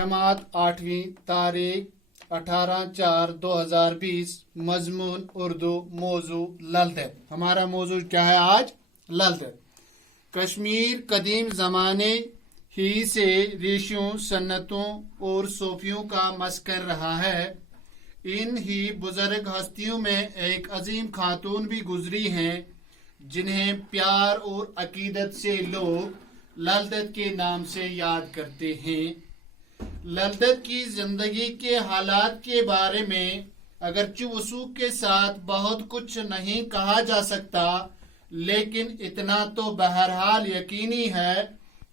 जमात 8वीं तारीख 18/4/2020। मजमून उर्दू। मौजू ललदत। हमारा मौजू क्या है आज? ललदत। कश्मीर कदीम ज़माने ही से ऋषियों, सन्नतों और सूफियों का मस्कन रहा है। इन ही बुजुर्ग हस्तियों में एक अजीम खातून भी गुजरी हैं जिन्हें प्यार और अकीदत से लोग ललदत के नाम से याद करते हैं। ललदत की जिंदगी के हालात के बारे में अगरचे वसूख के साथ बहुत कुछ नहीं कहा जा सकता, लेकिन इतना तो बहरहाल यकीनी है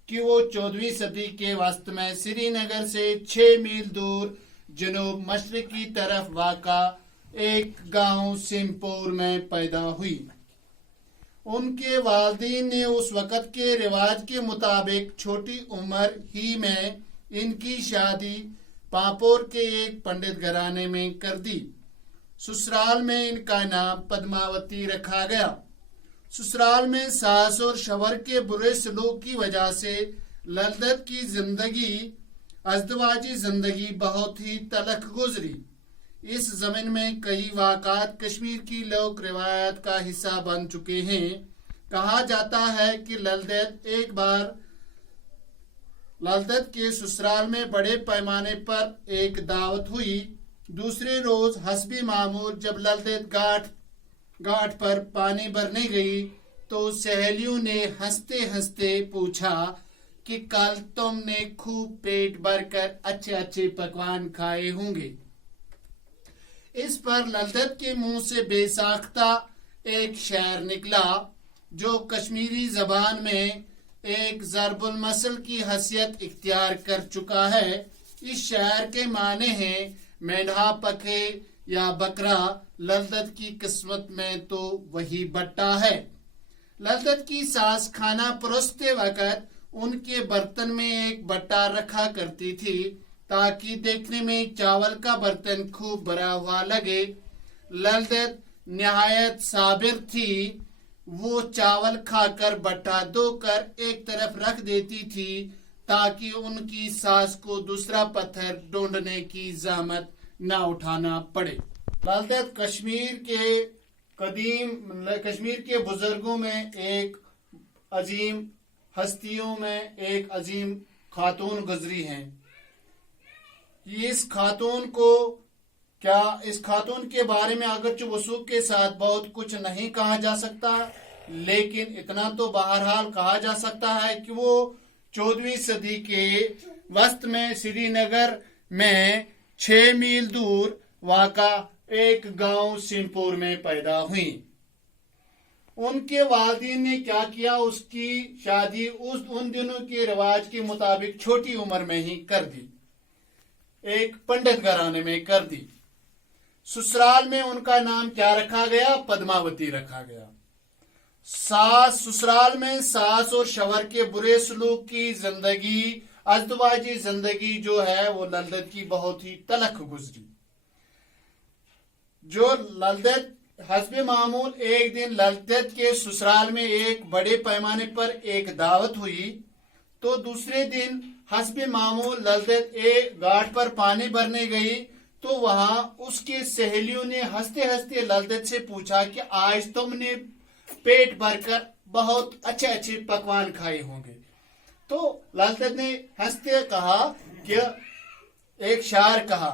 कि वो 14वीं सदी के वस्त में श्रीनगर से 6 मील दूर जनूब मशरिक की तरफ वाक़ा एक गांव सिमपुर में पैदा हुई। उनके वालिदैन ने उस वक़्त के रिवाज के मुताबिक छोटी उम्र ही में इनकी शादी पापोर के एक पंडित घराने में कर दी। ससुराल में इनका नाम पद्मावती रखा गया। ससुराल में सास और शौहर के बुरे सलूक की वजह से ललदत की जिंदगी अज़दवाजी जिंदगी बहुत ही तलख गुजरी। इस ज़मीन में कई वाक़ात कश्मीर की लोक रिवायत का हिस्सा बन चुके हैं। कहा जाता है कि ललदत के ससुराल में बड़े पैमाने पर एक दावत हुई। दूसरे रोज हस्बी मामूल जब ललदत घाट पर पानी भरने गई तो सहेलियों ने हंसते हंसते पूछा कि कल तुमने खूब पेट भरकर अच्छे अच्छे पकवान खाए होंगे। इस पर ललदत के मुंह से बेसाख्ता एक शेर निकला जो कश्मीरी जबान में एक ज़रबुल मसल की हैसियत इख्तियार कर चुका है। इस शेर के माने हैं मेंढा पके या बकरा, ललदत की किस्मत में तो वही बट्टा है। ललदत की सास खाना परोसते वक्त उनके बर्तन में एक बट्टा रखा करती थी ताकि देखने में चावल का बर्तन खूब भरा हुआ लगे। ललदत निहायत साबिर थी। वो चावल खाकर बट्टा धोकर एक तरफ रख देती थी ताकि उनकी सास को दूसरा पत्थर ढूंढने की जहमत न उठाना पड़े। ललदत कश्मीर के बुजुर्गों में एक अजीम हस्तियों में एक अजीम खातून गुजरी हैं। इस खातून के बारे में अगरचे वसूख के साथ बहुत कुछ नहीं कहा जा सकता, लेकिन इतना तो बहरहाल कहा जा सकता है कि वो 14वीं सदी के वस्त में श्रीनगर में 6 मील दूर वाक़ा एक गांव सिमपुर में पैदा हुई। उनके वालिदैन ने क्या किया, उसकी शादी उन दिनों के रिवाज के मुताबिक छोटी उम्र में ही कर दी, एक पंडित घराने में कर दी। ससुराल में उनका नाम क्या रखा गया? पद्मावती रखा गया। ससुराल में सास और शौहर के बुरे सलूक की जिंदगी, अज़दवाजी जिंदगी जो है वो ललदत की बहुत ही तलख गुजरी। जो ललदत हस्बे मामूल एक दिन ललदत के ससुराल में एक बड़े पैमाने पर एक दावत हुई, तो दूसरे दिन हस्बे मामूल ललदत एक घाट पर पानी भरने गई तो वहां उसके सहेलियों ने हंसते हंसते ललदत से पूछा कि आज तुमने पेट भरकर बहुत अच्छे अच्छे पकवान खाए होंगे। तो ललदत ने हंसते कहा कि एक शार कहा,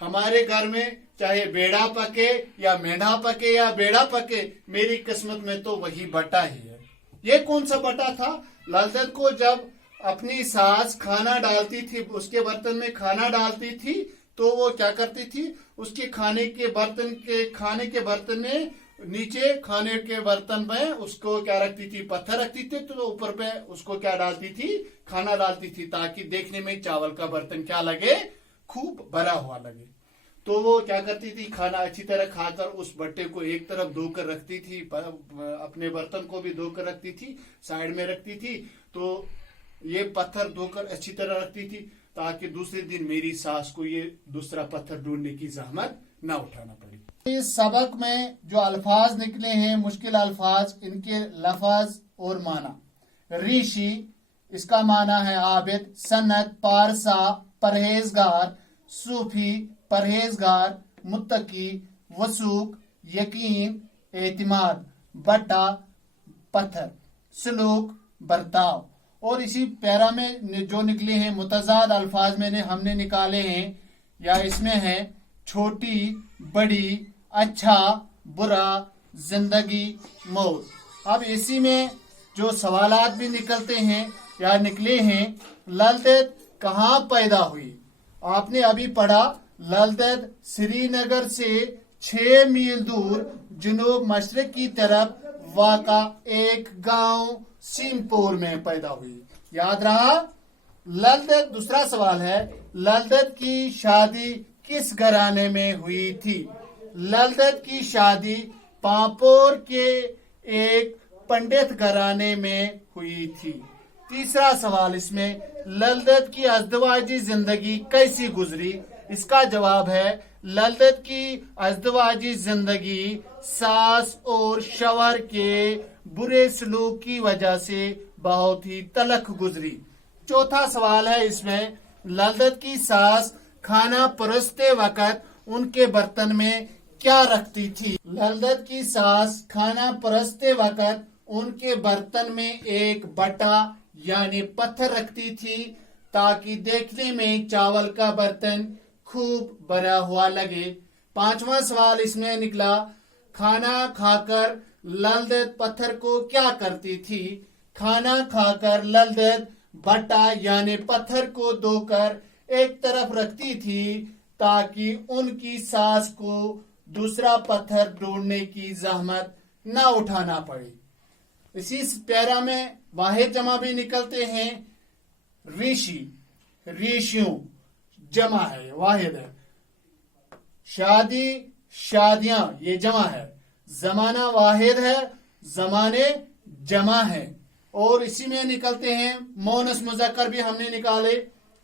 हमारे घर में चाहे बेड़ा पके या मेंढा पके या बेड़ा पके, मेरी किस्मत में तो वही बट्टा ही है। ये कौन सा बट्टा था? ललदत को जब अपनी सास खाना डालती थी, उसके बर्तन में खाना डालती थी, तो वो क्या करती थी, उसके खाने के बर्तन में नीचे खाने के बर्तन में उसको क्या रखती थी, पत्थर रखती थी, तो ऊपर पे उसको क्या डालती थी, खाना डालती थी ताकि देखने में चावल का बर्तन क्या लगे, खूब भरा हुआ लगे। तो वो क्या करती थी, खाना अच्छी तरह खाकर उस बट्टे को एक तरफ धोकर रखती थी, अपने बर्तन को भी धोकर रखती थी, साइड में रखती थी, तो ये पत्थर धोकर अच्छी तरह रखती थी ताकि दूसरे दिन मेरी सास को ये दूसरा पत्थर ढूंढने की जहमत ना उठाना पड़े। इस सबक में जो अल्फाज निकले हैं, मुश्किल अल्फाज, इनके लफज और माना। ऋषि इसका माना है आबिद, सन्नत, पारसा परहेजगार, सूफी परहेजगार, मुत्तकी, वसूक यकीन, एतिमाद बट्टा पत्थर, सलूक बर्ताव। और इसी पैरा में जो निकले हैं मुतजाद अल्फाज में हमने निकाले हैं, या इसमें है छोटी, बड़ी, अच्छा, बुरा, जिंदगी, मौत। अब इसी में जो सवालात भी निकलते हैं या निकले हैं, ललदत कहाँ पैदा हुई? आपने अभी पढ़ा ललदत श्रीनगर से 6 मील दूर जुनूब मशरक की तरफ वाका एक गांव सीमपुर में पैदा हुई। याद रहा? ललदत। दूसरा सवाल है, ललदत की शादी किस घराने में हुई थी? ललदत की शादी पांपोर के एक पंडित घराने में हुई थी। तीसरा सवाल इसमें, ललदत की अज़दवाजी जिंदगी कैसी गुजरी? इसका जवाब है, ललदत की अज़दवाजी जिंदगी सास और शवर के बुरे सलूक की वजह से बहुत ही तलख गुजरी। चौथा सवाल है इसमें, ललदत की सास खाना परोसते वक्त उनके बर्तन में क्या रखती थी? ललदत की सास खाना परोसते वक्त उनके बर्तन में एक बटा यानी पत्थर रखती थी, ताकि देखने में चावल का बर्तन खूब भरा हुआ लगे। पांचवा सवाल इसमें निकला, खाना खाकर ललदत पत्थर को क्या करती थी? खाना खाकर ललदत बटा यानी पत्थर को धोकर एक तरफ रखती थी, ताकि उनकी सास को दूसरा पत्थर ढूंढने की जहमत न उठाना पड़े। इसी पैरा में वाहिद जमा भी निकलते हैं। ऋषि, ऋषियों जमा है, वाहिद है। शादी, शादियां ये जमा है। जमाना वाहिद है, जमाने जमा है। और इसी में निकलते हैं मोनस मुजक्कर भी हमने निकाले,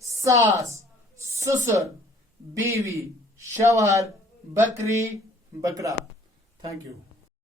सास, ससुर, बीवी, शवहर, बकरी, बकरा। Thank you.